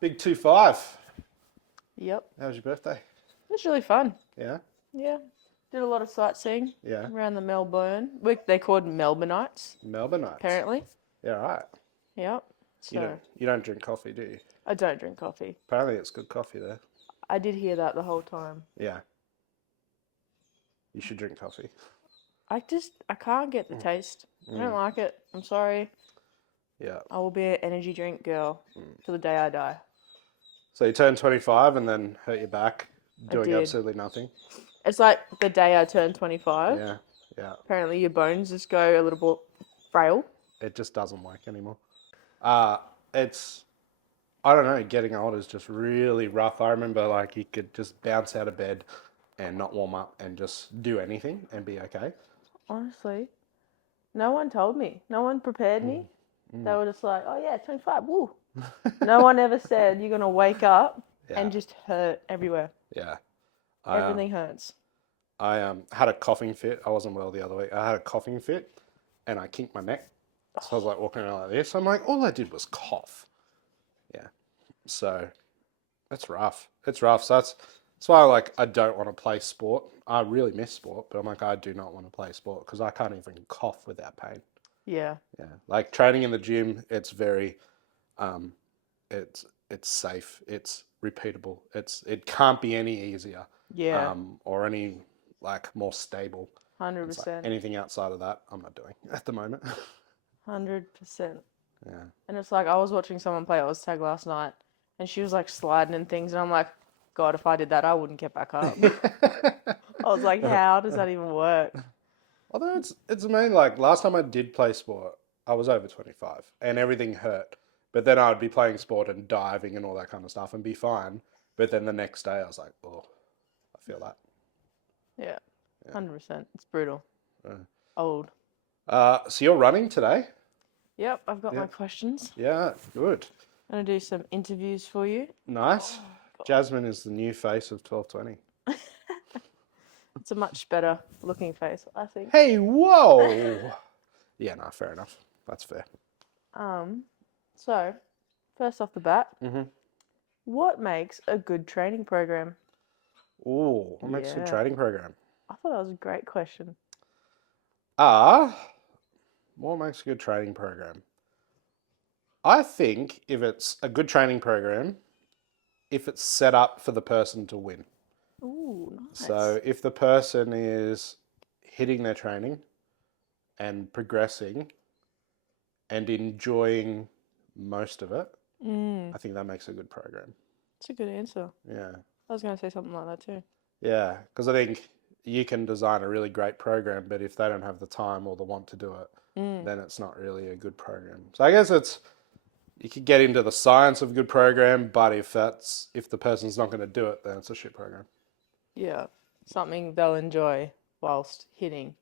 Big 2-5. Yep. How was your birthday? It was really fun. Yeah? Yeah. Did a lot of sightseeing Yeah. around the Melbourne. They called Melbourneites, Melbourneites. apparently. Yeah, right. Yep. You So, don't drink coffee, do you? I don't drink coffee. Apparently it's good coffee there. I did hear that the whole time. Yeah. You should drink coffee. I can't get the taste. I don't like it. I'm sorry. Yeah. I will be an energy drink girl till the day I die. So you turned 25 and then hurt your back I doing did. absolutely nothing. It's like the day I turned 25. Yeah. Yeah. Apparently your bones just go a little bit frail. It just doesn't work anymore. Uh, it's, I don't know, getting old is just really rough. I remember like you could just bounce out of bed and not warm up and just do anything and be okay. Honestly, no one told me. No one prepared me. They were just like, oh yeah, 25, woo. No one ever said you're going to wake up Yeah. and just hurt everywhere. Yeah. Everything hurts. I had a coughing fit. I wasn't well the other week. I had a coughing fit and I kinked my neck. So I was like walking around like this. I'm like, all I did was cough. Yeah. So it's rough. It's rough. So that's why like I don't want to play sport. I really miss sport, but I'm like, I do not want to play sport because I can't even cough without pain. Yeah. Yeah. Like training in the gym, it's very um it's safe. It's repeatable. It can't be any easier. Yeah. Or any like more stable. It's like 100%. anything outside of that, I'm not doing at the moment. 100%. Yeah. And it's like I was watching someone play Oztag last night and she was like sliding and things and I'm like, God, if I did that, I wouldn't get back up. I was like, how does that even work? Although it's amazing. Like last time I did play sport, I was over 25 and everything hurt. But then I would be playing sport and diving and all that kind of stuff and be fine. But then the next day I was like, oh, I feel that. Yeah. 100%. It's brutal. Yeah. Old. So you're running today? Yep, I've got Yeah. my questions. Yeah, good. I'm going to do some interviews for you. Nice. Jasmine is the new face of 1220. It's a much better looking face, I think. Hey, whoa! Yeah, no, fair enough. That's fair. So, first off the bat, Mm-hmm. what makes a good training program? Ooh, what makes a good training program? I thought that was a great question. What makes a good training program? I think if it's a good training program, if it's set up for the person to win. Ooh, nice. So if the person is hitting their training and progressing and enjoying most of it, I think that makes a good program. That's a good answer. Yeah. I was going to say something like that too. Yeah, because I think you can design a really great program, but if they don't have the time or the want to do it, then it's not really a good program. So I guess you could get into the science of a good program, but if the person's not going to do it, then it's a shit program. Yeah, something they'll enjoy whilst hitting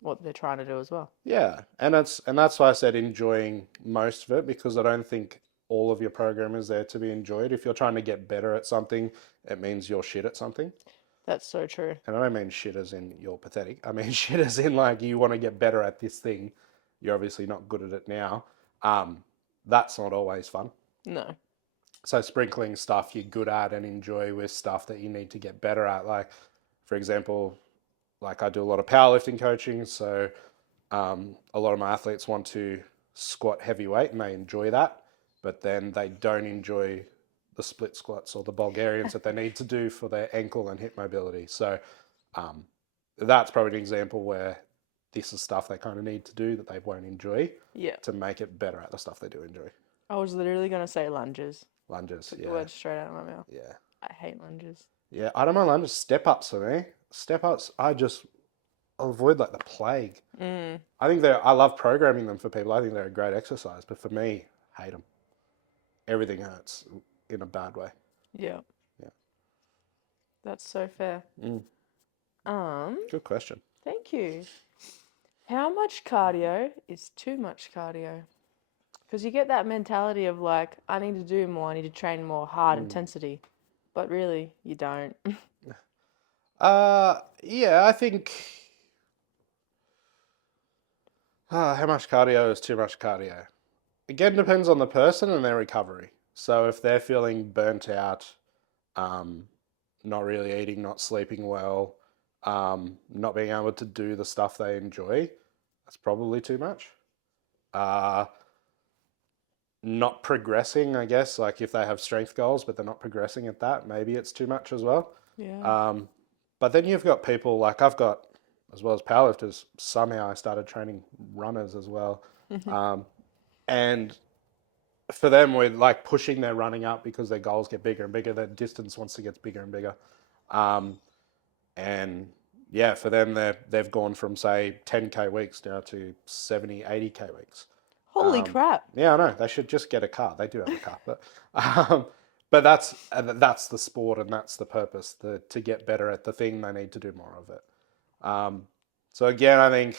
what they're trying to do as well. Yeah, and that's why I said enjoying most of it, because I don't think all of your program is there to be enjoyed. If you're trying to get better at something, it means you're shit at something. That's so true. And I don't mean shit as in you're pathetic. I mean shit as in like you want to get better at this thing. You're obviously not good at it now. That's not always fun. No. So sprinkling stuff you're good at and enjoy with stuff that you need to get better at. Like, for example, like I do a lot of powerlifting coaching. So a lot of my athletes want to squat heavy weight and they enjoy that, but then they don't enjoy the split squats or the Bulgarians that they need to do for their ankle and hip mobility. So that's probably an example where this is stuff they kind of need to do that they won't enjoy to make it better at the stuff they do enjoy. I was literally going to say lunges. Lunges, Took the word straight out of my mouth. Yeah. I hate lunges. Yeah, I don't mind lunges. Step ups for me. Step ups, I just avoid like the plague. I think I love programming them for people. I think they're a great exercise, but for me, hate them. Everything hurts in a bad way. Yeah. Yeah. That's so fair. Good question. Thank you. How much cardio is too much cardio? Because you get that mentality of like, I need to do more, I need to train more hard intensity. But really, you don't. Yeah, I think how much cardio is too much cardio? Again, depends on the person and their recovery. So if they're feeling burnt out, um, not really eating, not sleeping well, not being able to do the stuff they enjoy, that's probably too much. Uh, Not progressing, I guess, like if they have strength goals, but they're not progressing at that, maybe it's too much as well. Yeah. Um, but then you've got people like I've got, as well as powerlifters, somehow I started training runners as well. Um, and for them, we're like pushing their running up because their goals get bigger and bigger. Their distance wants to get bigger and bigger. Um, and yeah, for them, they've gone from say 10K weeks now to 70, 80K weeks. Holy crap. Yeah, I know. They should just get a car. They do have a car, but that's the sport and that's the purpose. To get better at the thing, they need to do more of it. Um, so again, I think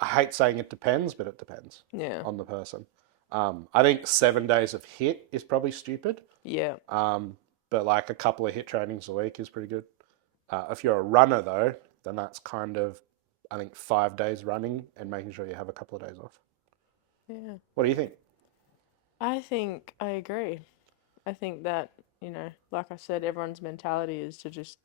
I hate saying it depends, but it depends Yeah. on the person. I think 7 days of hit is probably stupid. Yeah. But like a couple of hit trainings a week is pretty good. If you're a runner though, then that's kind of I think 5 days running and making sure you have a couple of days off. Yeah. What do you think? I think I agree. I think that, like I said, everyone's mentality is to just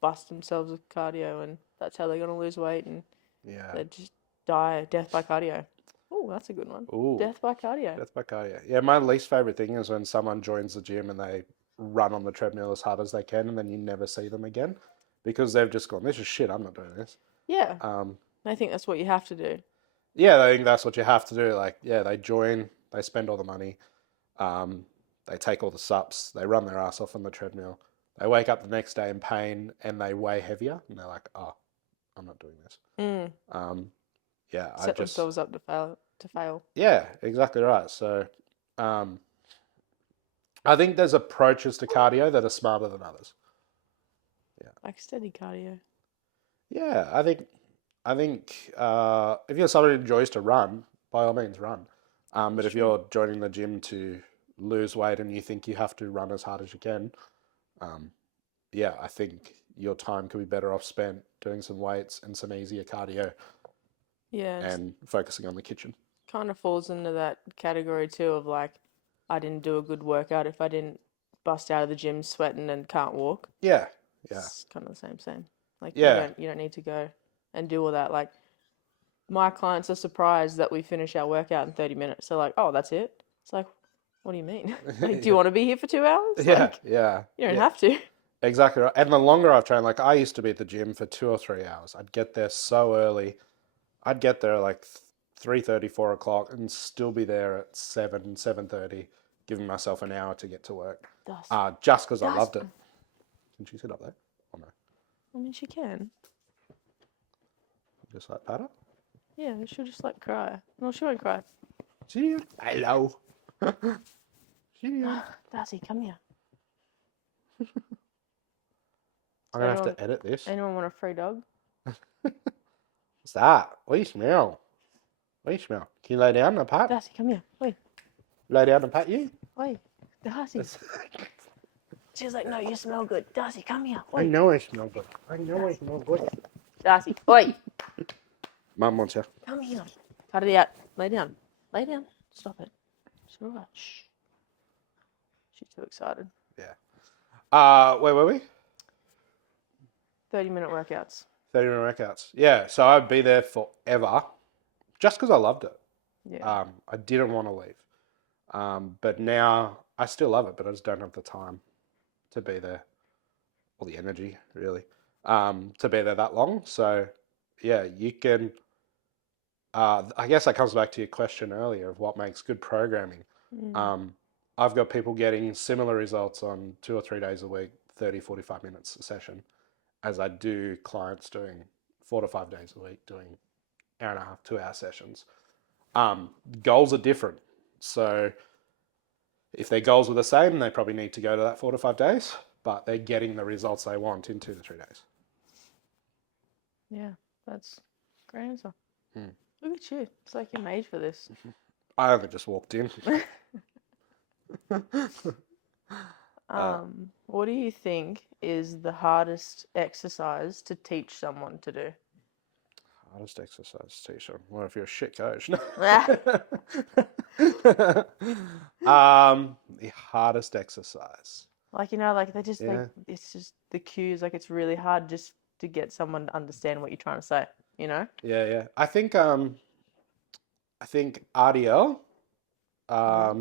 bust themselves with cardio and that's how they're going to lose weight and Yeah. they just die death by cardio. Oh, that's a good one. Ooh, Death by cardio. death by cardio. Yeah, my least favorite thing is when someone joins the gym and they run on the treadmill as hard as they can, and then you never see them again because they've just gone, "This is shit. I'm not doing this." Yeah. Um, I think that's what you have to do. yeah, I think that's what you have to do. Like, yeah, they join, they spend all the money, um, they take all the sups, they run their ass off on the treadmill. They wake up the next day in pain and they weigh heavier, and they're like, "Oh, I'm not doing this." Mm. Yeah, I Set just themselves up to fail. yeah, exactly right. So, um, I think there's approaches to cardio that are smarter than others. Yeah, Like steady cardio. yeah. I think if you're someone who enjoys to run, by all means run. But That's if true. you're joining the gym to lose weight and you think you have to run as hard as you can, um, yeah, I think your time could be better off spent doing some weights and some easier cardio Yeah, it's and focusing on the kitchen. kind of falls into that category too of like, I didn't do a good workout if I didn't bust out of the gym sweating and can't walk. Yeah, yeah, It's kind of the same. Like yeah, you don't need to go and do all that. Like my clients are surprised that we finish our workout in 30 minutes. They're like, "Oh, that's it?" It's like, "What do you mean? Like, do you want to be here for 2 hours? yeah, Like, yeah, you don't yeah. have to." Exactly right. And the longer I've trained, like I used to be at the gym for 2 or 3 hours. I'd get there so early. I'd get there like 3:30, 4 o'clock, and still be there at 7:30, giving myself an hour to get to work. Dust. Just because I Dust. loved it. Can she sit up there? Oh no, I mean, she can. just like patter. Yeah, she'll just like cry. No, she won't cry. Gideon, hello. Gideon. Darcy, come here. I'm gonna have to edit this. Anyone want a free dog? What's that? What do you smell? What do you smell? Can you lay down and pat? Darcy, come here. Wait, Lay down and pat you? wait. Darcy. She was like, "No, you smell good." Darcy, come here. I Wait. know I smell good. I know I smell good. Darcy, wait. Mum wants you. Come here. Cut it out. Lay down. Lay down. Stop it. It's all right. Shh. She's too excited. Yeah. Where were we? 30-minute workouts. 30-minute workouts. Yeah, so I'd be there forever just because I loved it. Yeah. I didn't want to leave. But now I still love it, but I just don't have the time to be there or the energy, really, to be there that long. So, yeah, you can. I guess that comes back to your question earlier of what makes good programming. I've got people getting similar results on 2 or 3 days a week, 30, 45 minutes a session, as I do clients doing 4 to 5 days a week, doing hour and a half, 2 hour sessions. Goals are different. So if their goals were the same, they probably need to go to that 4 to 5 days, but they're getting the results they want in 2 to 3 days. Yeah, that's a great answer. Hmm. Look at you. It's like you're made for this. I only just walked in. What do you think is the hardest exercise to teach someone to do? Hardest exercise teacher. What if you're a shit coach? Ah, The hardest exercise. like, you know, like they just like Yeah, it's just the cues, like it's really hard just to get someone to understand what you're trying to say, you know? yeah. I think RDL, Yeah.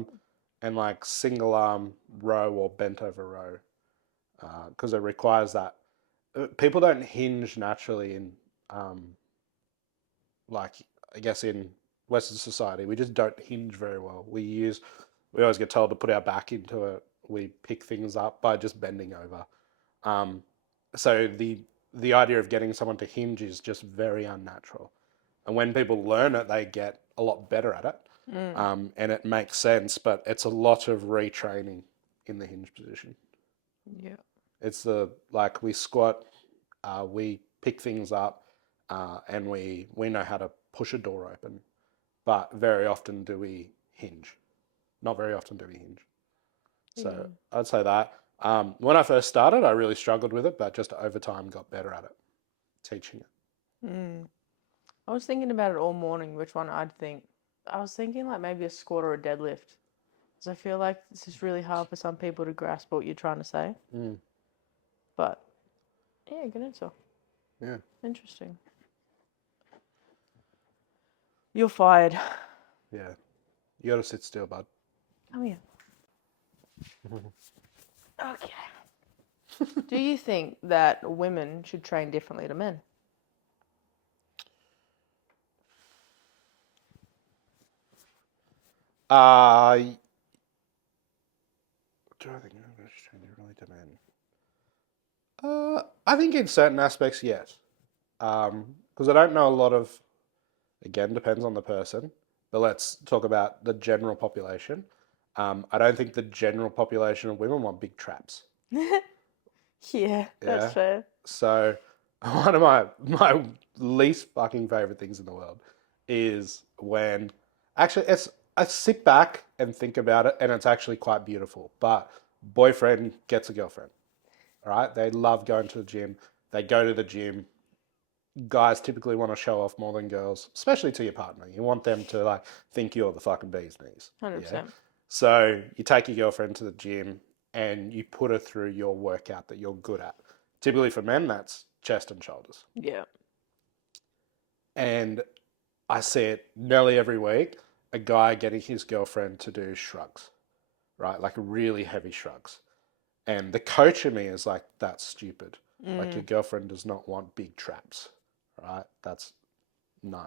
and like single arm row or bent over row, because it requires that. People don't hinge naturally in, um, like, I guess in Western society, we just don't hinge very well. We always get told to put our back into it. We pick things up by just bending over. Um, so the idea of getting someone to hinge is just very unnatural. And when people learn it, they get a lot better at it. Mm, And it makes sense, but it's a lot of retraining in the hinge position. yeah. It's the like we squat, we pick things up, and we know how to push a door open, but very often do we hinge. Not very often do we hinge. So Yeah. I'd say that. When I first started, I really struggled with it, but just over time got better at it, teaching it. Mm. I was thinking about it all morning, which one I'd think. I was thinking like maybe a squat or a deadlift. Because I feel like this is really hard for some people to grasp what you're trying to say. Mm, But yeah, good answer. yeah. Interesting. You're fired. Yeah. You gotta sit still, bud. Come here. Okay. Do you think that women should train differently to men? Uh, do I think I'm trying to really demand? I think in certain aspects, yes. Because I don't know a lot of. Again, depends on the person. But let's talk about the general population. I don't think the general population of women want big traps. Yeah, that's Yeah. fair. So one of my least fucking favorite things in the world is when actually it's I sit back and think about it and it's actually quite beautiful. But boyfriend gets a girlfriend. All right. They love going to the gym. They go to the gym. Guys typically want to show off more than girls, especially to your partner. You want them to like think you're the fucking bee's knees. Yeah. 100%. So you take your girlfriend to the gym and you put her through your workout that you're good at. Typically for men, that's chest and shoulders. Yeah. And I see it nearly every week, a guy getting his girlfriend to do shrugs, right? Like really heavy shrugs. And the coach in me is like, that's stupid. Like your Mm. girlfriend does not want big traps, right? That's no.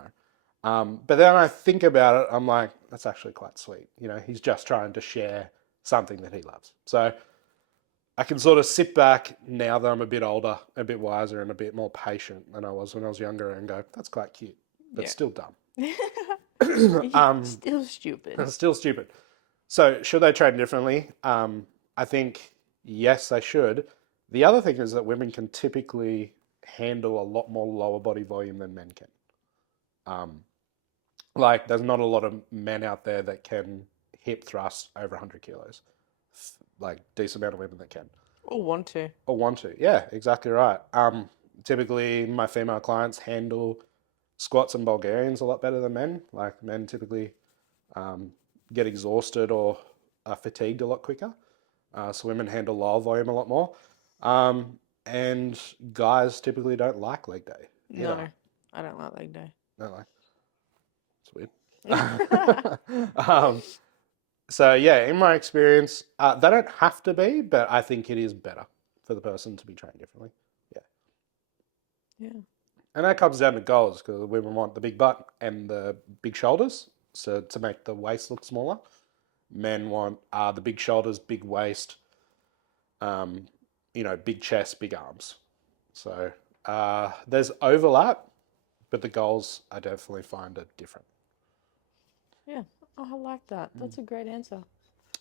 But then I think about it, I'm like, that's actually quite sweet. You know, he's just trying to share something that he loves. So I can sort of sit back now that I'm a bit older, a bit wiser, and a bit more patient than I was when I was younger and go, that's quite cute, but Yeah. still dumb. Yeah, still stupid. Still stupid. So should they train differently? I think yes, they should. The other thing is that women can typically handle a lot more lower body volume than men can. Um, like there's not a lot of men out there that can hip thrust over 100 kilos. Like decent amount of women that can Or want to. or want to. Yeah, exactly right. Typically my female clients handle squats and Bulgarians a lot better than men. Like men typically um, get exhausted or are fatigued a lot quicker. So women handle lower volume a lot more. And guys typically don't like leg day No, either. I don't like leg day. Don't like. It's weird. So yeah, in my experience, they don't have to be, but I think it is better for the person to be trained differently. Yeah, Yeah. and that comes down to goals because women want the big butt and the big shoulders, so to make the waist look smaller. Men want the big shoulders, big waist, um, big chest, big arms. So there's overlap, but the goals I definitely find are different. Yeah. Oh, I like that. That's a great answer.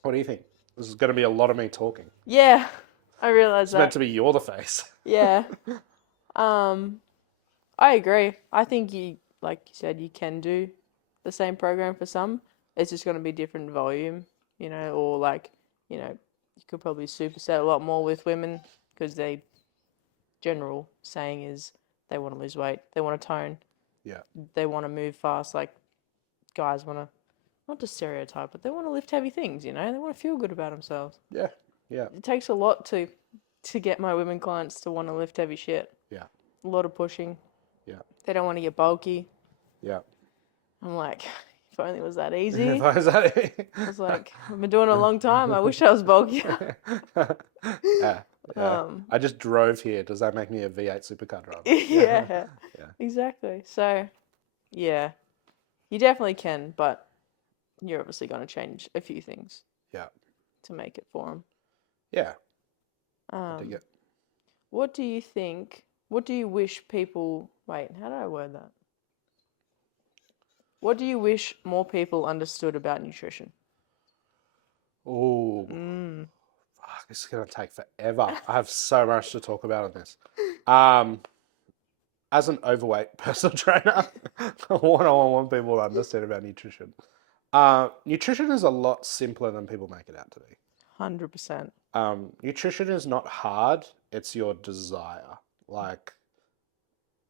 What do you think? This is going to be a lot of me talking. Yeah, I realize It's meant that. to be you're the face. Yeah. Um, I agree. I think like you said, you can do the same program for some. It's just going to be different volume, or like, you could probably superset a lot more with women because general saying is they want to lose weight, they want to tone. Yeah. They want to move fast. Like guys want to, not to stereotype, but they want to lift heavy things. They want to feel good about themselves. Yeah. Yeah. It takes a lot to get my women clients to want to lift heavy shit. Yeah. A lot of pushing. Yeah. They don't want to get bulky. Yeah. I'm like, if only it was that If easy. I was that, I was like, I've been doing it a long time. I wish I was bulkier. yeah. Yeah. I just drove here. Does that make me a V8 supercar driver? Yeah, Yeah. exactly. So, yeah, you definitely can, but you're obviously going to change a few things Yeah. to make it for them. Yeah. I dig it. What do you think? What do you wish people? Wait, how did I word that? What do you wish more people understood about nutrition? Oh, Mm. fuck, this is gonna take forever. I have so much to talk about on this. As an overweight personal trainer, what I want people to understand about nutrition. Nutrition is a lot simpler than people make it out to be. 100%. Nutrition is not hard, it's your desire. Like,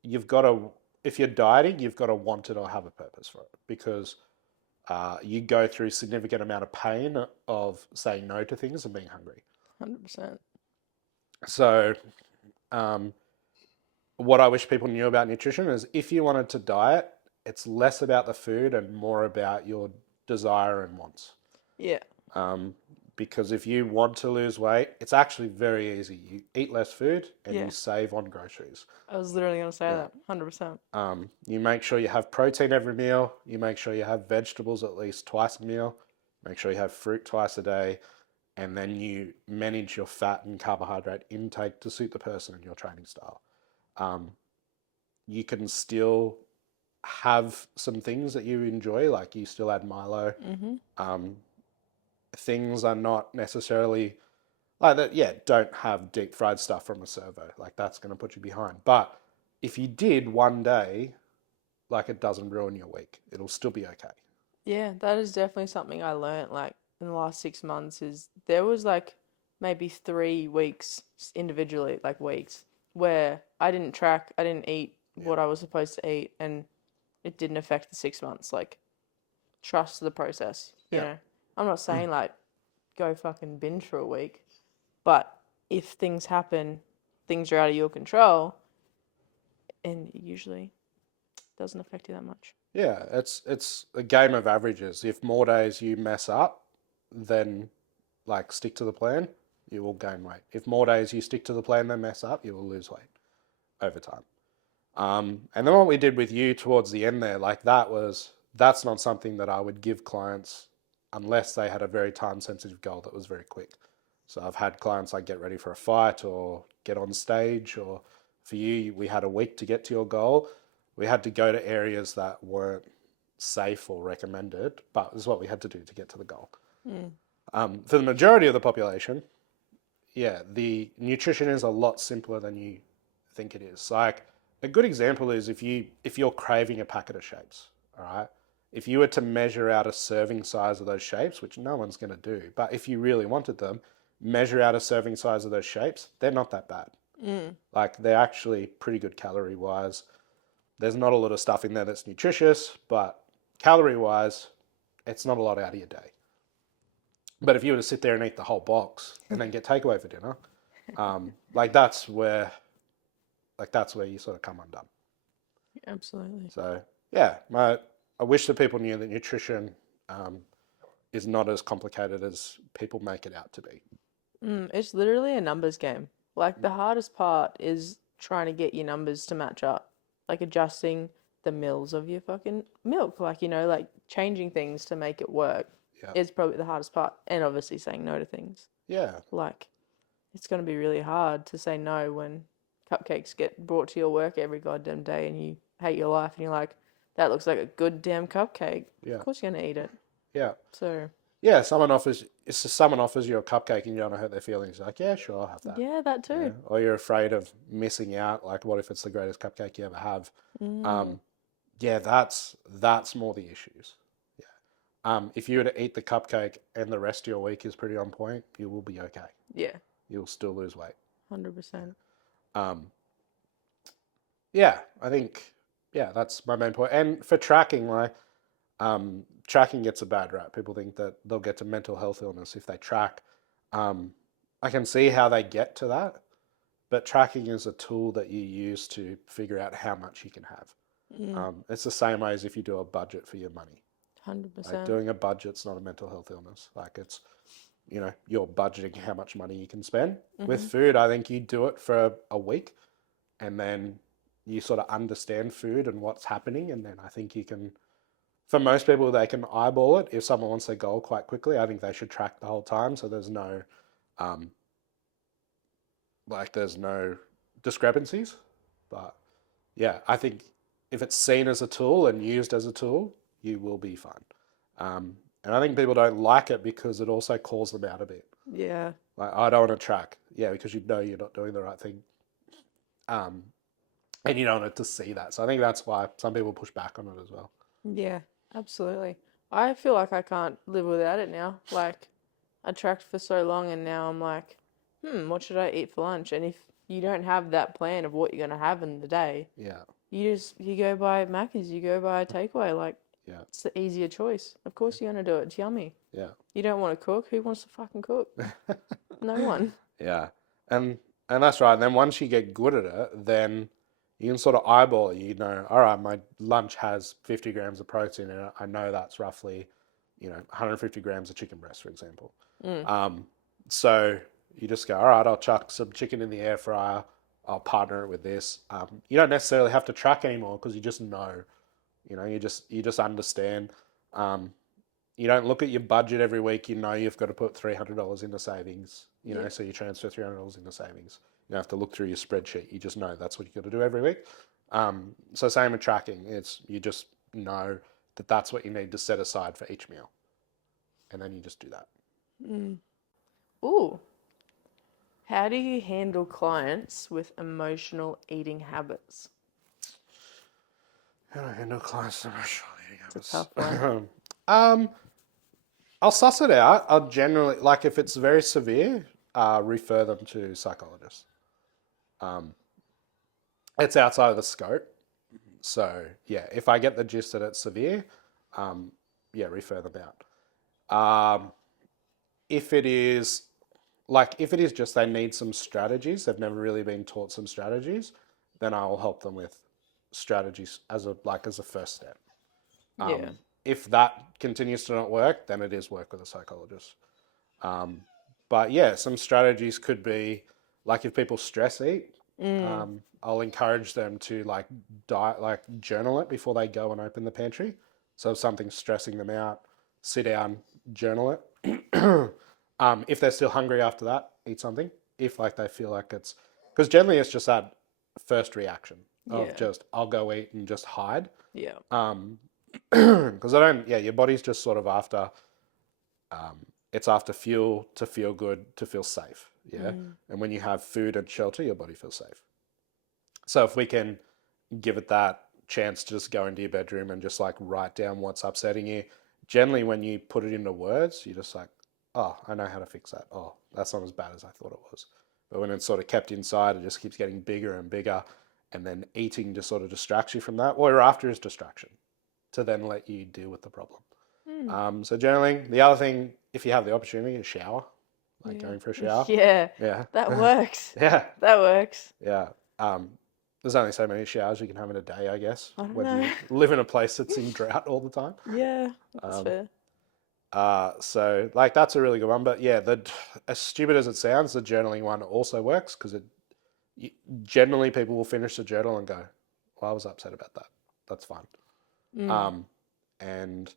you've got to, if you're dieting, you've got to want it or have a purpose for it because you go through significant amount of pain of saying no to things and being hungry. 100%. So, what I wish people knew about nutrition is if you wanted to diet, it's less about the food and more about your desire and wants. Yeah. Because if you want to lose weight, it's actually very easy. You eat less food and Yeah. you save on groceries. I was literally going to say that. 100%. You make sure you have protein every meal. You make sure you have vegetables at least twice a meal. Make sure you have fruit twice a day. And then you manage your fat and carbohydrate intake to suit the person and your training style. You can still have some things that you enjoy, like you still add Milo. Things are not necessarily like that. Yeah, don't have deep fried stuff from a servo. Like that's going to put you behind. But if you did one day, like it doesn't ruin your week. It'll still be okay. Yeah, that is definitely something I learned like in the last 6 months is there was like maybe 3 weeks individually, like weeks, where I didn't track, I didn't eat what I was supposed to eat, and it didn't affect the 6 months. Like, trust the process, you know? I'm not saying like go fucking binge for a week, but if things happen, things are out of your control, and it usually doesn't affect you that much. Yeah, it's a game of averages. If more days you mess up, then like stick to the plan, you will gain weight. If more days you stick to the plan than mess up, you will lose weight over time. And then what we did with you towards the end there, like that's not something that I would give clients unless they had a very time sensitive goal that was very quick. So I've had clients like get ready for a fight or get on stage, or for you, we had a week to get to your goal. We had to go to areas that weren't safe or recommended, but this is what we had to do to get to the goal. For the majority of the population, yeah, the nutrition is a lot simpler than you think it is. Like a good example is if you're craving a packet of shapes, all right? If you were to measure out a serving size of those shapes, which no one's going to do, but if you really wanted them, measure out a serving size of those shapes, they're not that bad. Like they're actually pretty good calorie wise. There's not a lot of stuff in there that's nutritious, but calorie wise, it's not a lot out of your day. But if you were to sit there and eat the whole box and then get takeaway for dinner, like that's where you sort of come undone. Absolutely. So yeah, I wish that people knew that nutrition is not as complicated as people make it out to be. It's literally a numbers game. Like the hardest part is trying to get your numbers to match up. Like adjusting the mils of your fucking milk. Like, like changing things to make it work Yeah. is probably the hardest part. And obviously saying no to things. Yeah. Like, it's going to be really hard to say no when cupcakes get brought to your work every goddamn day and you hate your life and you're like, that looks like a good damn cupcake. Yeah. Of course you're going to eat it. Yeah. So. Yeah, someone offers you a cupcake and you don't want to hurt their feelings. You're like, yeah, sure, I'll have that. Yeah, that too. Yeah. Or you're afraid of missing out. Like, what if it's the greatest cupcake you ever have? Yeah, that's more the issues. Yeah. If you were to eat the cupcake and the rest of your week is pretty on point, you will be okay. Yeah. You'll still lose weight. 100%. Yeah, I think yeah, that's my main point. And for tracking, like tracking gets a bad rap. People think that they'll get to mental health illness if they track. Um, I can see how they get to that, but tracking is a tool that you use to figure out how much you can have. Mm, It's the same way as if you do a budget for your money. Like 100%. doing a budget's not a mental health illness. Like it's, you're budgeting how much money you can spend. With Mm-hmm. food, I think you do it for a week and then you sort of understand food and what's happening. And then I think you can, for most people, they can eyeball it. If someone wants their goal quite quickly, I think they should track the whole time. So um, there's no discrepancies. But yeah, I think if it's seen as a tool and used as a tool, you will be fine. And I think people don't like it because it also calls them out a bit. Yeah. Like, I don't want to track. Yeah, because you know you're not doing the right thing. Um, and you don't want to see that. So I think that's why some people push back on it as well. Yeah, absolutely. I feel like I can't live without it now. Like, I tracked for so long and now I'm like, what should I eat for lunch? And if you don't have that plan of what you're gonna have in the day, Yeah, you go buy Macca's, you go buy a takeaway. Like, yeah, it's the easier choice. Of course you're gonna do it. It's yummy. yeah. You don't want to cook. Who wants to fucking cook? No one. Yeah, and and that's right. And then once you get good at it, then you can sort of eyeball it. You know, all right, my lunch has 50 grams of protein in it. I know that's roughly, 150 grams of chicken breast, for example. Mm, Um, so you just go, all right, I'll chuck some chicken in the air fryer. I'll partner it with this. You don't necessarily have to track anymore because you just know. You just understand. Um, you don't look at your budget every week. You know you've got to put $300 into savings. yeah. So you transfer $300 into savings. You don't have to look through your spreadsheet. You just know that's what you got to do every week. So same with tracking. It's you just know that that's what you need to set aside for each meal, and then you just do that. Mm. Ooh. How do you handle clients with emotional eating habits? How do I handle clients' emotional eating It's a tough one. habits? I'll suss it out. I'll generally like if it's very severe, refer them to psychologists. Um, it's outside of the scope. So yeah, if I get the gist that it's severe, um, yeah, refer them out. If it is if it is just they need some strategies, they've never really been taught some strategies, then I'll help them with strategies as a first step. Yeah. If that continues to not work, then it is work with a psychologist. Um, but yeah, some strategies could be like if people stress eat, Mm. I'll encourage them to journal it before they go and open the pantry. So if something's stressing them out, sit down, journal it. If they're still hungry after that, eat something. If they feel like it's because generally it's just that first reaction of Yeah. just I'll go eat and just hide. Yeah. Because I don't, yeah, your body's just sort of after, it's after fuel to feel good, to feel safe. Yeah. Mm. And when you have food and shelter, your body feels safe. So if we can give it that chance to just go into your bedroom and just write down what's upsetting you, generally when you put it into words, you're just like, oh, I know how to fix that. Oh, that's not as bad as I thought it was. But when it's sort of kept inside, it just keeps getting bigger and bigger. And then eating just sort of distracts you from that. What you're after is distraction to then let you deal with the problem. Mm. So journaling. The other thing, if you have the opportunity, is shower, Yeah. going for a shower. Yeah. Yeah. That works. Yeah. That works. Yeah. There's only so many showers you can have in a day, I guess, I don't when know. you live in a place that's in drought all the time. Yeah, that's Um, fair. so that's a really good one. But yeah, as stupid as it sounds, the journaling one also works because generally people will finish the journal and go, "Well, I was upset about that. That's fine." Mm. Um, and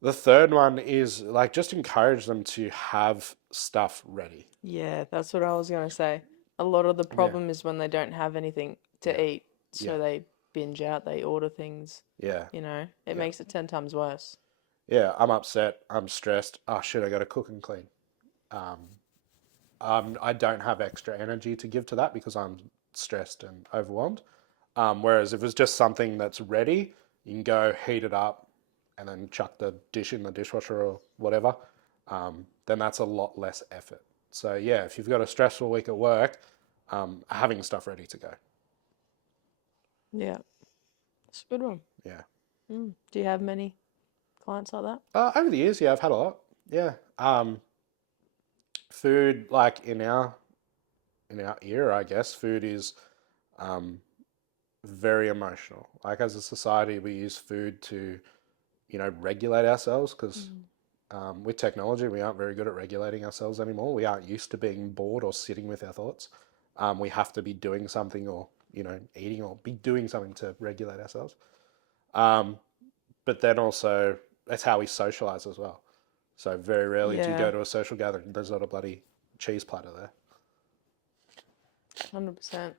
the third one is just encourage them to have stuff ready. Yeah, that's what I was gonna say. A lot of the Yeah, problem is when they don't have anything to yeah, eat, yeah, so they binge out, they order things, yeah, it yeah, makes it 10 times worse. yeah. I'm upset. I'm stressed. Oh shit! I got to cook and clean. Um, I don't have extra energy to give to that because I'm stressed and overwhelmed. Whereas if it's just something that's ready, you can go heat it up and then chuck the dish in the dishwasher or whatever. Then that's a lot less effort. So yeah, if you've got a stressful week at work, having stuff ready to go. Yeah. It's a good one. Yeah. Do you have many clients like that? Over the years, yeah, I've had a lot. Yeah. Food, like in our era, I guess, food is um, very emotional. Like as a society, we use food to, regulate ourselves because Mm. with technology, we aren't very good at regulating ourselves anymore. We aren't used to being bored or sitting with our thoughts. We have to be doing something or, eating or be doing something to regulate ourselves. Um, but then also, that's how we socialize as well. So very rarely do you Yeah, go to a social gathering. There's not a bloody cheese platter there. 100%.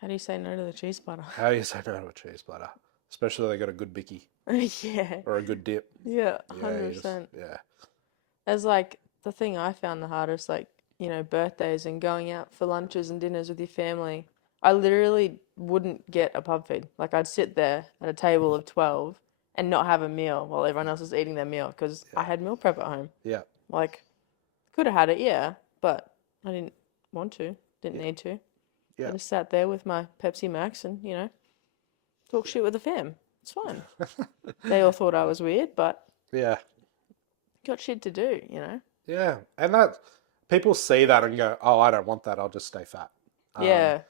How do you say no to the cheese platter? How do you say no to a cheese platter? Especially if they got a good bicky Yeah, or a good dip. yeah, Yeah, you just 100%. yeah, As like the thing I found the hardest, like, birthdays and going out for lunches and dinners with your family. I literally wouldn't get a pub feed. Like, I'd sit there at a table of 12 and not have a meal while everyone else is eating their meal because I yeah, had meal prep at home. yeah, Like, could have had it, yeah, but I didn't want to, didn't yeah, need to. I yeah, just sat there with my Pepsi Max and, talk shit with the fam. It's fine. They all thought I was weird, but yeah, got shit to do. yeah. And that people see that and go, "Oh, I don't want that. I'll just stay fat." Um, Yeah,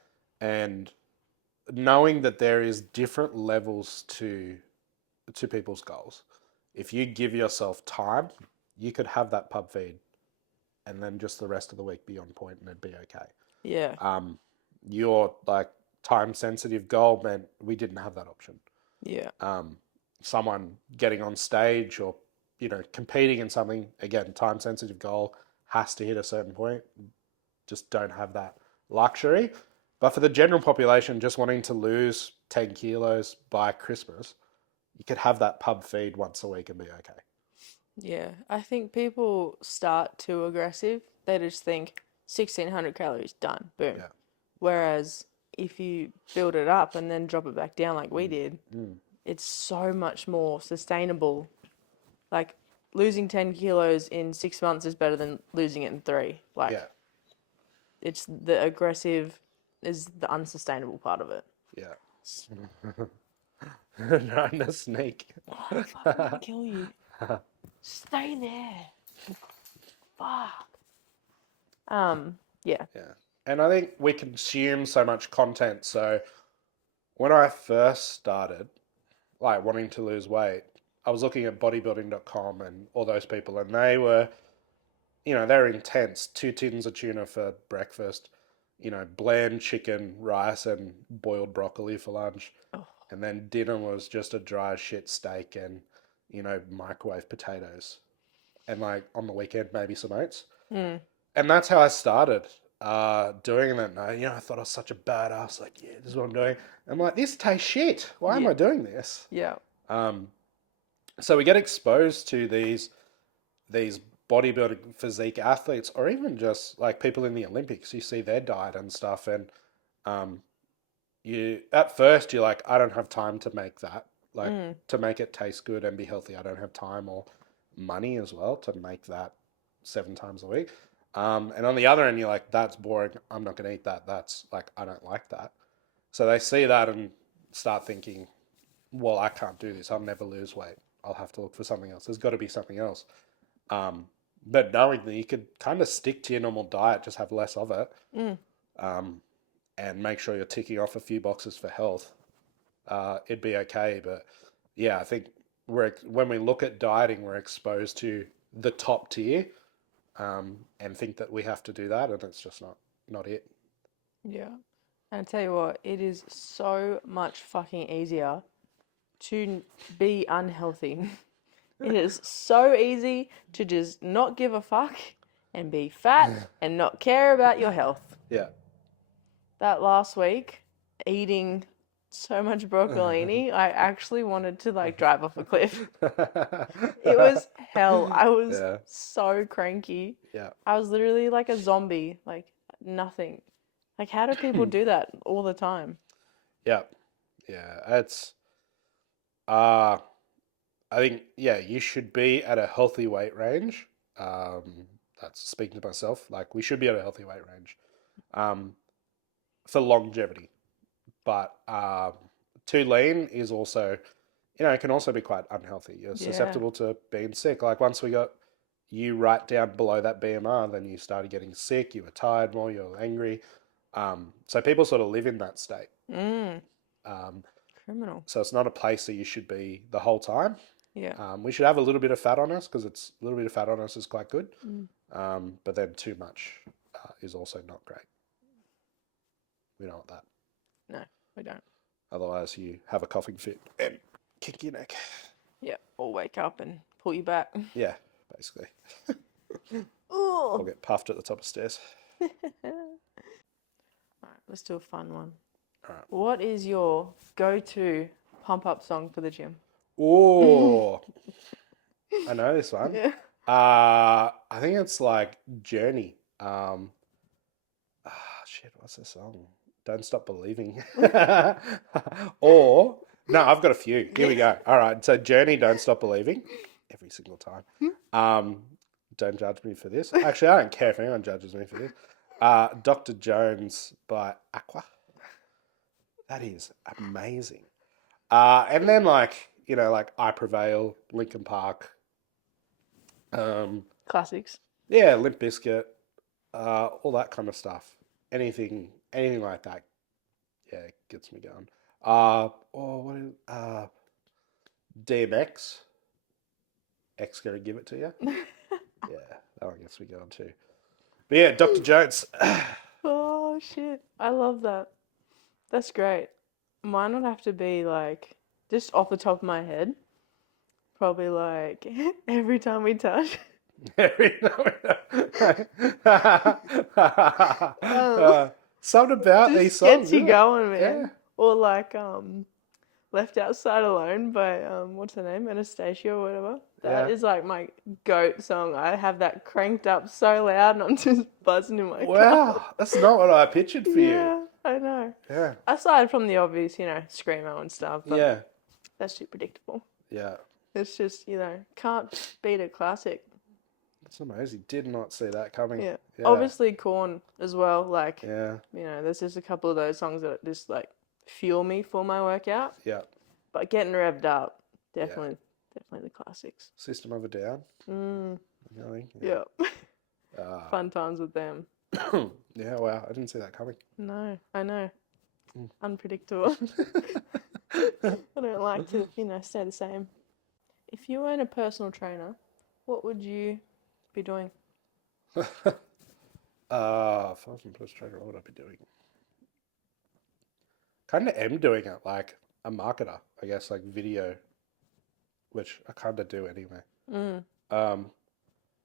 and knowing that there is different levels to people's goals. If you give yourself time, you could have that pub feed and then just the rest of the week be on point and it'd be okay. yeah, Um, your like time sensitive goal meant we didn't have that option. yeah, Um, someone getting on stage or competing in something, again, time sensitive goal has to hit a certain point. Just don't have that luxury. But for the general population, just wanting to lose 10 kilos by Christmas, you could have that pub feed once a week and be okay. yeah. I think people start too aggressive. They just think 1600 calories, done, boom. Yeah. Whereas if you build it up and then drop it back down like we Mm. did, Mm. it's so much more sustainable. Like losing 10 kilos in 6 months is better than losing it in three. Yeah. Like it's the aggressive is the unsustainable part of it. Yeah. Not a snake. Oh, I fucking want to kill you. Stay there. Fuck. Yeah. Yeah. And I think we consume so much content. So when I first started, like wanting to lose weight, I was looking at bodybuilding.com and all those people, and they were intense. 2 tins of tuna for breakfast, bland chicken, rice, and boiled broccoli for lunch. Oh. And then dinner was just a dry as shit steak and, microwave potatoes. And like on the weekend, maybe some oats. Mm. And that's how I started doing that. And I thought I was such a badass. Like, yeah, this is what I'm doing. I'm like, this tastes shit. Why am Yeah. I doing this? Yeah. Um, so we get exposed to these bodybuilding physique athletes, or even just like people in the Olympics. You see their diet and stuff, and um, you at first you're like, I don't have time to make that, like Mm. to make it taste good and be healthy. I don't have time or money as well to make that 7 times a week. And on the other end, you're like, that's boring. I'm not going to eat that. That's like, I don't like that. So they see that and start thinking, well, I can't do this. I'll never lose weight. I'll have to look for something else. There's got to be something else. Um, but knowing that you could kind of stick to your normal diet, just have less of it, Mm. um, and make sure you're ticking off a few boxes for health, it'd be okay. But yeah, I think when we look at dieting, we're exposed to the top tier, and think that we have to do that, and it's just not it. Yeah. And I tell you what, it is so much fucking easier to be unhealthy. It is so easy to just not give a fuck and be fat and not care about your health. Yeah. That last week, eating so much broccolini, I actually wanted to like drive off a cliff. It was hell. I was Yeah. so cranky. Yeah. I was literally like a zombie, like nothing. Like, how do people do that all the time? Yeah. Yeah. Uh I think, yeah, you should be at a healthy weight range. That's speaking to myself. Like, we should be at a healthy weight range, um, for longevity. But too lean is also, it can also be quite unhealthy. You're Yeah. susceptible to being sick. Like once we got you right down below that BMR, then you started getting sick. You were tired more. You were angry. So people sort of live in that state. Mm. Um, Criminal. so it's not a place that you should be the whole time. Yeah. We should have a little bit of fat on us because it's a little bit of fat on us is quite good. Mm. But then too much is also not great. We don't want that. No, we don't. Otherwise, you have a coughing fit and kick your neck. Yeah. Or wake up and pull you back. Yeah, basically. Or Oh. get puffed at the top of stairs. All right, let's do a fun one. All right. What is your go-to pump-up song for the gym? Oh, I know this one. Yeah. I think it's like Journey. Shit, what's the song? Don't Stop Believing. Or no, I've got a few. Here we go. All right, so Journey, Don't Stop Believing, every single time. Don't judge me for this. Actually, I don't care if anyone judges me for this. Dr. Jones by Aqua. That is amazing. And then like I Prevail, Linkin Park. Classics. Yeah, Limp Bizkit, all that kind of stuff. Anything like that. Yeah, gets me going. What is DMX? X gonna give it to you. Yeah, that one gets me going too. But yeah, Dr. Jones. Oh shit. I love that. That's great. Mine would have to be like just off the top of my head. Probably like every time we touch. Something about Just these songs, gets you isn't it? going, man. Yeah. Or like Left Outside Alone by what's her name? Anastasia or whatever. That Yeah. is like my goat song. I have that cranked up so loud and I'm just buzzing in my car. Wow, that's not what I pictured for you. Yeah, I know. Yeah. Aside from the obvious, screamo and stuff, but Yeah. that's too predictable. Yeah. It's just, can't beat a classic. That's amazing. Did not see that coming. Yeah. Yeah. Obviously Korn as well, like, Yeah. there's just a couple of those songs that just like fuel me for my workout. Yeah. But getting revved up, definitely the classics. System of a Down. Mm, I think. yeah. Ah. Fun times with them. Yeah, wow. I didn't see that coming. No, I know. Mm. Unpredictable. I don't like to, stay the same. If you weren't a personal trainer, what would you be doing? If I was a personal trainer, what would I be doing? Kind of am doing it like a marketer, I guess, like video, which I kind of do anyway. Mm.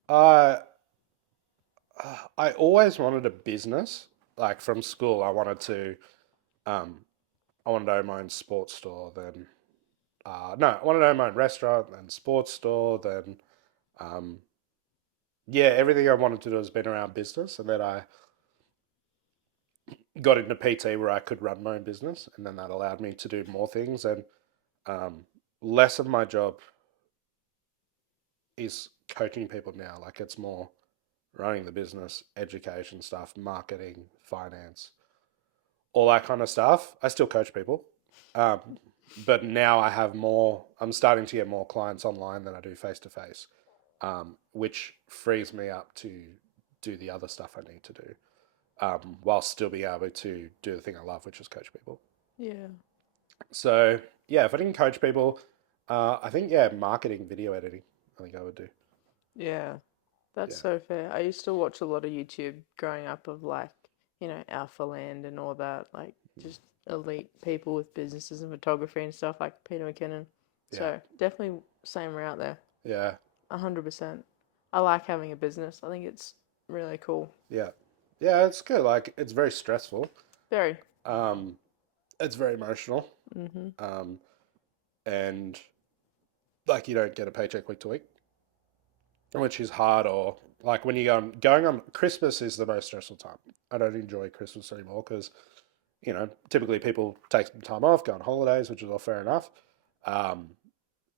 I I always wanted a business. Like from school, I wanted to own my own sports store. Then no, I wanted to own my own restaurant, then sports store, then yeah, everything I wanted to do has been around business, and then I got into PT where I could run my own business, and then that allowed me to do more things. And less of my job is coaching people now. Like it's more running the business, education stuff, marketing, finance, all that kind of stuff. I still coach people, but now I have more. I'm starting to get more clients online than I do face to face, which frees me up to do the other stuff I need to do. While still being able to do the thing I love, which is coach people. Yeah. So yeah, if I didn't coach people, I think marketing, video editing, I think I would do. Yeah. That's Yeah. so fair. I used to watch a lot of YouTube growing up of like, Alpha Land and all that, like just elite people with businesses and photography and stuff like Peter McKinnon. Yeah. So definitely same route there. Yeah. 100%. I like having a business. I think it's really cool. Yeah. Yeah, it's good. Like it's very stressful. Very. It's very emotional. Mm-hmm. And like you don't get a paycheck week to week, which is hard. Or like when you're going on Christmas is the most stressful time. I don't enjoy Christmas anymore because typically people take some time off, go on holidays, which is all fair enough,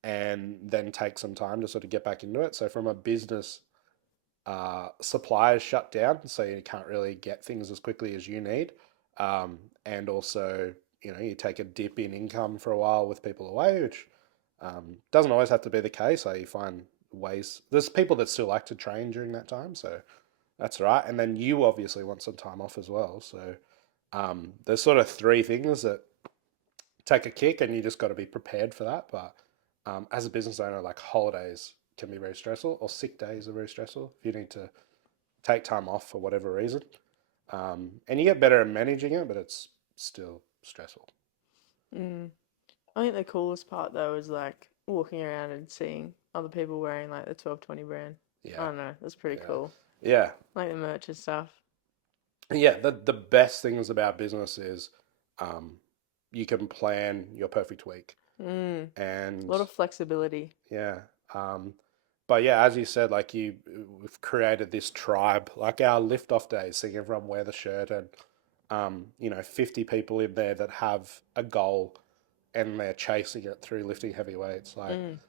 and then take some time to sort of get back into it. So from a business, suppliers shut down, so you can't really get things as quickly as you need, and also you take a dip in income for a while with people away, which doesn't always have to be the case. Like you find ways. There's people that still like to train during that time, so that's right. And then you obviously want some time off as well. So there's sort of three things that take a kick, and you just got to be prepared for that. But as a business owner, like holidays can be very stressful, or sick days are very stressful if you need to take time off for whatever reason. And you get better at managing it, but it's still stressful. Mm. I think the coolest part though is like walking around and seeing other people wearing like the 1220 brand. I Yeah, don't know, that's pretty yeah, cool. yeah, Like the merch and stuff. yeah. The best things about business is um, you can plan your perfect week, Mm. A and lot of flexibility. yeah. But yeah, as you said, like we've created this tribe, like our lift off days, seeing everyone wear the shirt, and 50 people in there that have a goal and they're chasing it through lifting heavy weights. Like Mm.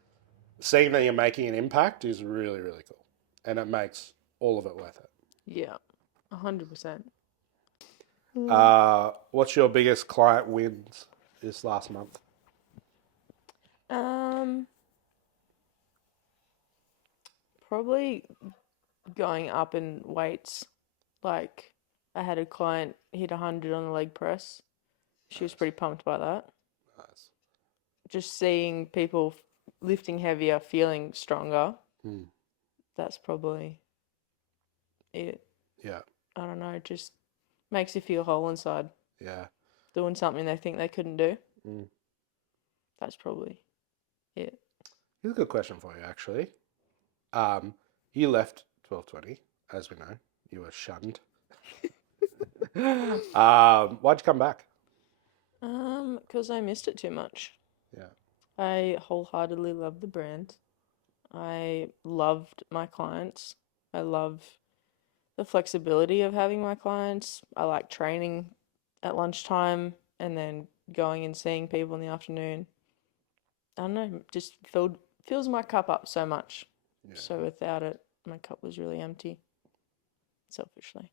seeing that you're making an impact is really, really cool, and it makes all of it worth it. Yeah, 100%. What's your biggest client wins this last month? Um, Probably going up in weights. Like, I had a client hit 100 on the leg press. She was Nice, pretty pumped by that. nice. Just seeing people lifting heavier, feeling stronger, Hmm. that's probably it. Yeah, I don't know, it just makes you feel whole inside. yeah. Doing something they think they couldn't do, Mm. that's probably it. Here's a good question for you, actually. Um, you left 1220, as we know. You were shunned. Why'd you come back? Because I missed it too much. Yeah. I wholeheartedly love the brand. I loved my clients. I love the flexibility of having my clients. I like training at lunchtime and then going and seeing people in the afternoon. I don't know, just fills my cup up so much. Yeah. So without it, my cup was really empty, selfishly.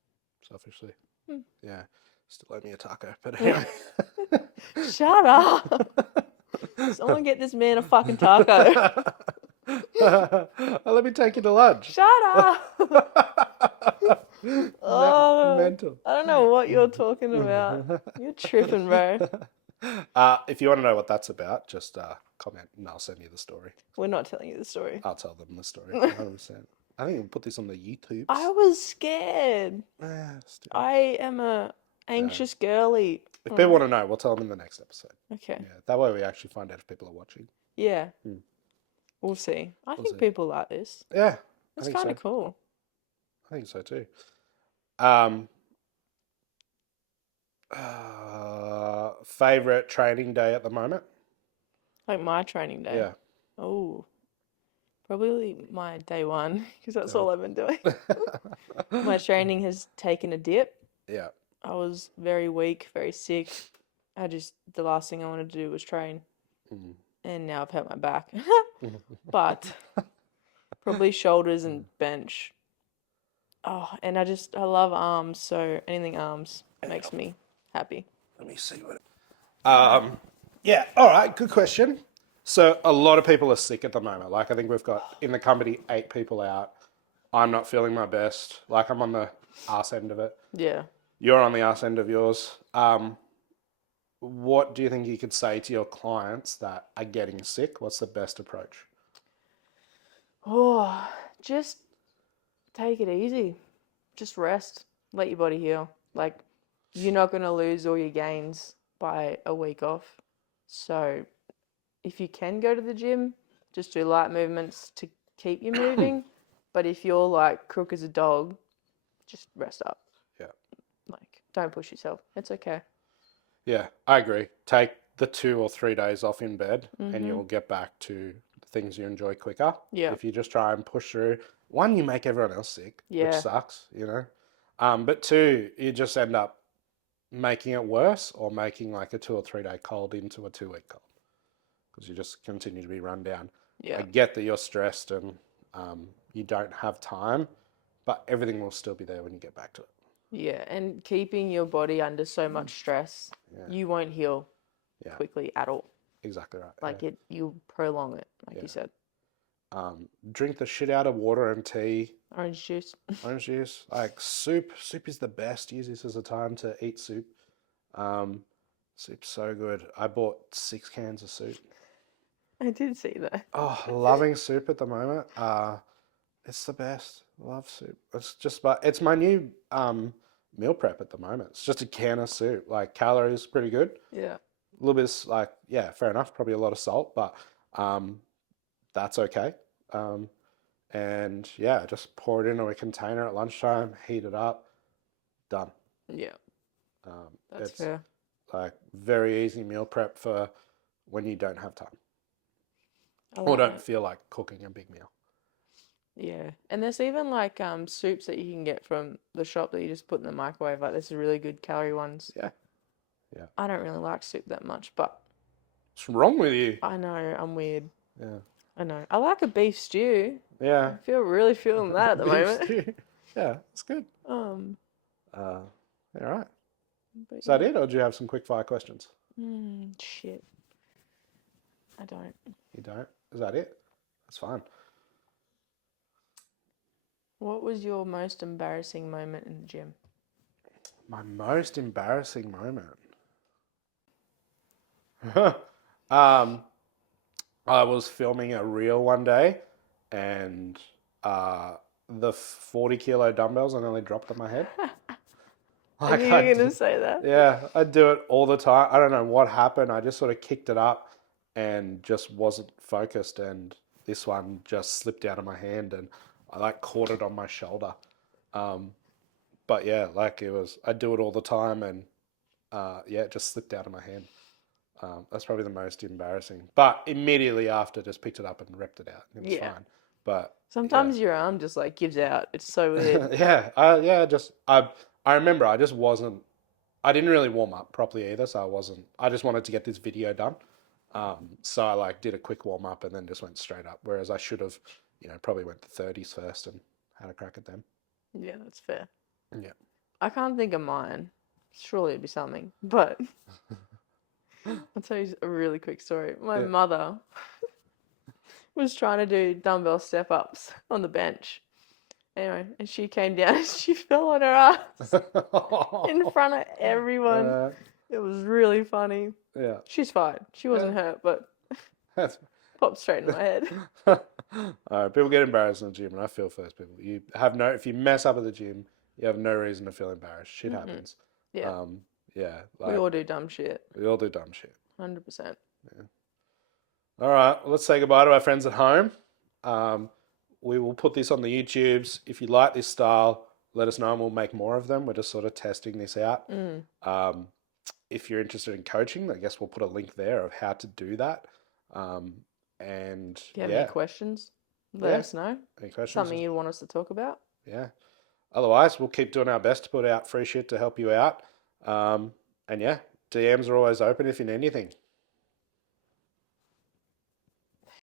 Selfishly. Hmm. Yeah. Still owe me a taco, but anyway. Shut up! Someone get this man a fucking taco. Let me take you to lunch. Shut up! Oh, Mental. I don't know what you're talking about. You're tripping, bro. If you want to know what that's about, just comment and I'll send you the story. We're not telling you the story. I'll tell them the story. 100%. I think we'll put this on the YouTubes. I was scared. I am a anxious girly. If people want to know, we'll tell them in the next episode. Okay. Yeah, that way we actually find out if people are watching. Yeah. We'll see. I think see. people like this. Yeah, It's kind of cool. I think so too. Favorite training day at the moment? Like my training day. Yeah. Oh, probably my day one, because that's all I've been doing. My training has taken a dip. Yeah. I was very weak, very sick. The last thing I wanted to do was train. And now I've hurt my back. But probably shoulders and bench. Oh, and I love arms, so anything arms makes me happy. Let me see what. Yeah. All right. Good question. So a lot of people are sick at the moment. Like I think we've got in the company 8 people out. I'm not feeling my best. Like I'm on the arse end of it. Yeah. You're on the arse end of yours. What do you think you could say to your clients that are getting sick? What's the best approach? Oh, just take it easy. Just rest. Let your body heal. Like, you're not going to lose all your gains by a week off. So, if you can go to the gym, just do light movements to keep you moving. But if you're like crook as a dog, just rest up. Yeah. Like, don't push yourself. It's okay. Yeah, I agree. Take the 2 or 3 days off in bed and you'll get back to the things you enjoy quicker. Yeah. If you just try and push through, one, you make everyone else sick, which sucks, But 2, you just end up making it worse or making like a 2 or 3 day cold into a 2-week cold because you just continue to be run down. Yeah. I get that you're stressed and you don't have time, but everything will still be there when you get back to it. Yeah, and keeping your body under so much stress, you won't heal. Yeah. quickly at all. Exactly right. Like Yeah. you prolong it, like Yeah. you said. Drink the shit out of water and tea, Orange juice. orange juice, like soup. Soup is the best. Use this as a time to eat soup. Um, Soup's so good. I bought 6 cans of soup. I did see that. Oh, loving soup at the moment. It's the best. Love soup. It's my new meal prep at the moment. It's just a can of soup. Like calories pretty good. Yeah. A little bit like yeah, fair enough. Probably a lot of salt, but um, that's okay. Um, and yeah, just pour it into a container at lunchtime, heat it up, done. Yeah. That's It's fair. like very easy meal prep for when you don't have time I or like don't it. feel like cooking a big meal. Yeah. And there's even like soups that you can get from the shop that you just put in the microwave. Like there's really good calorie ones. Yeah, yeah. I don't really like soup that much, but What's wrong with you? I know I'm weird. Yeah, I know. I like a beef stew. yeah. I feel really feeling that at the Beef moment. stew. Yeah, it's good. Um, Uh, all right. but Is yeah. that it, or do you have some quick fire questions? Shit. I don't. You don't? Is that it? That's fine. What was your most embarrassing moment in the gym? My most embarrassing moment. um, I was filming a reel one day, and the 40-kilo dumbbells I nearly dropped on my head. I knew you were going to say that. Yeah, I do it all the time. I don't know what happened. I just sort of kicked it up and just wasn't focused, and this one just slipped out of my hand, and I like caught it on my shoulder. But yeah, like I do it all the time, and yeah, it just slipped out of my hand. That's probably the most embarrassing. But immediately after, just picked it up and ripped it out. It was Yeah. fine. But Sometimes your arm just like gives out. It's so weird. yeah, I remember I just wasn't. I didn't really warm up properly either, so I wasn't. I just wanted to get this video done. So I like did a quick warm up and then just went straight up. Whereas I should have, probably went to 30s first and had a crack at them. Yeah, that's fair. Yeah. I can't think of mine. Surely it'd be something. But I'll tell you a really quick story. My Yeah. mother was trying to do dumbbell step ups on the bench. Anyway, and she came down and she fell on her ass in front of everyone. It was really funny. Yeah. She's fine. She wasn't hurt, but That's popped straight in my head. all right. People get embarrassed in the gym, and I feel first. People, if you mess up at the gym, you have no reason to feel embarrassed. Shit happens. Yeah. Yeah. We all do dumb shit. We all do dumb shit. 100%. Yeah. All right. Well, let's say goodbye to our friends at home. We will put this on the YouTubes. If you like this style, let us know and we'll make more of them. We're just sort of testing this out. If you're interested in coaching, I guess we'll put a link there of how to do that. And If you have any questions, let us know. Any questions? Something you want us to talk about. Yeah. Otherwise, we'll keep doing our best to put out free shit to help you out. And yeah, DMs are always open if you need anything.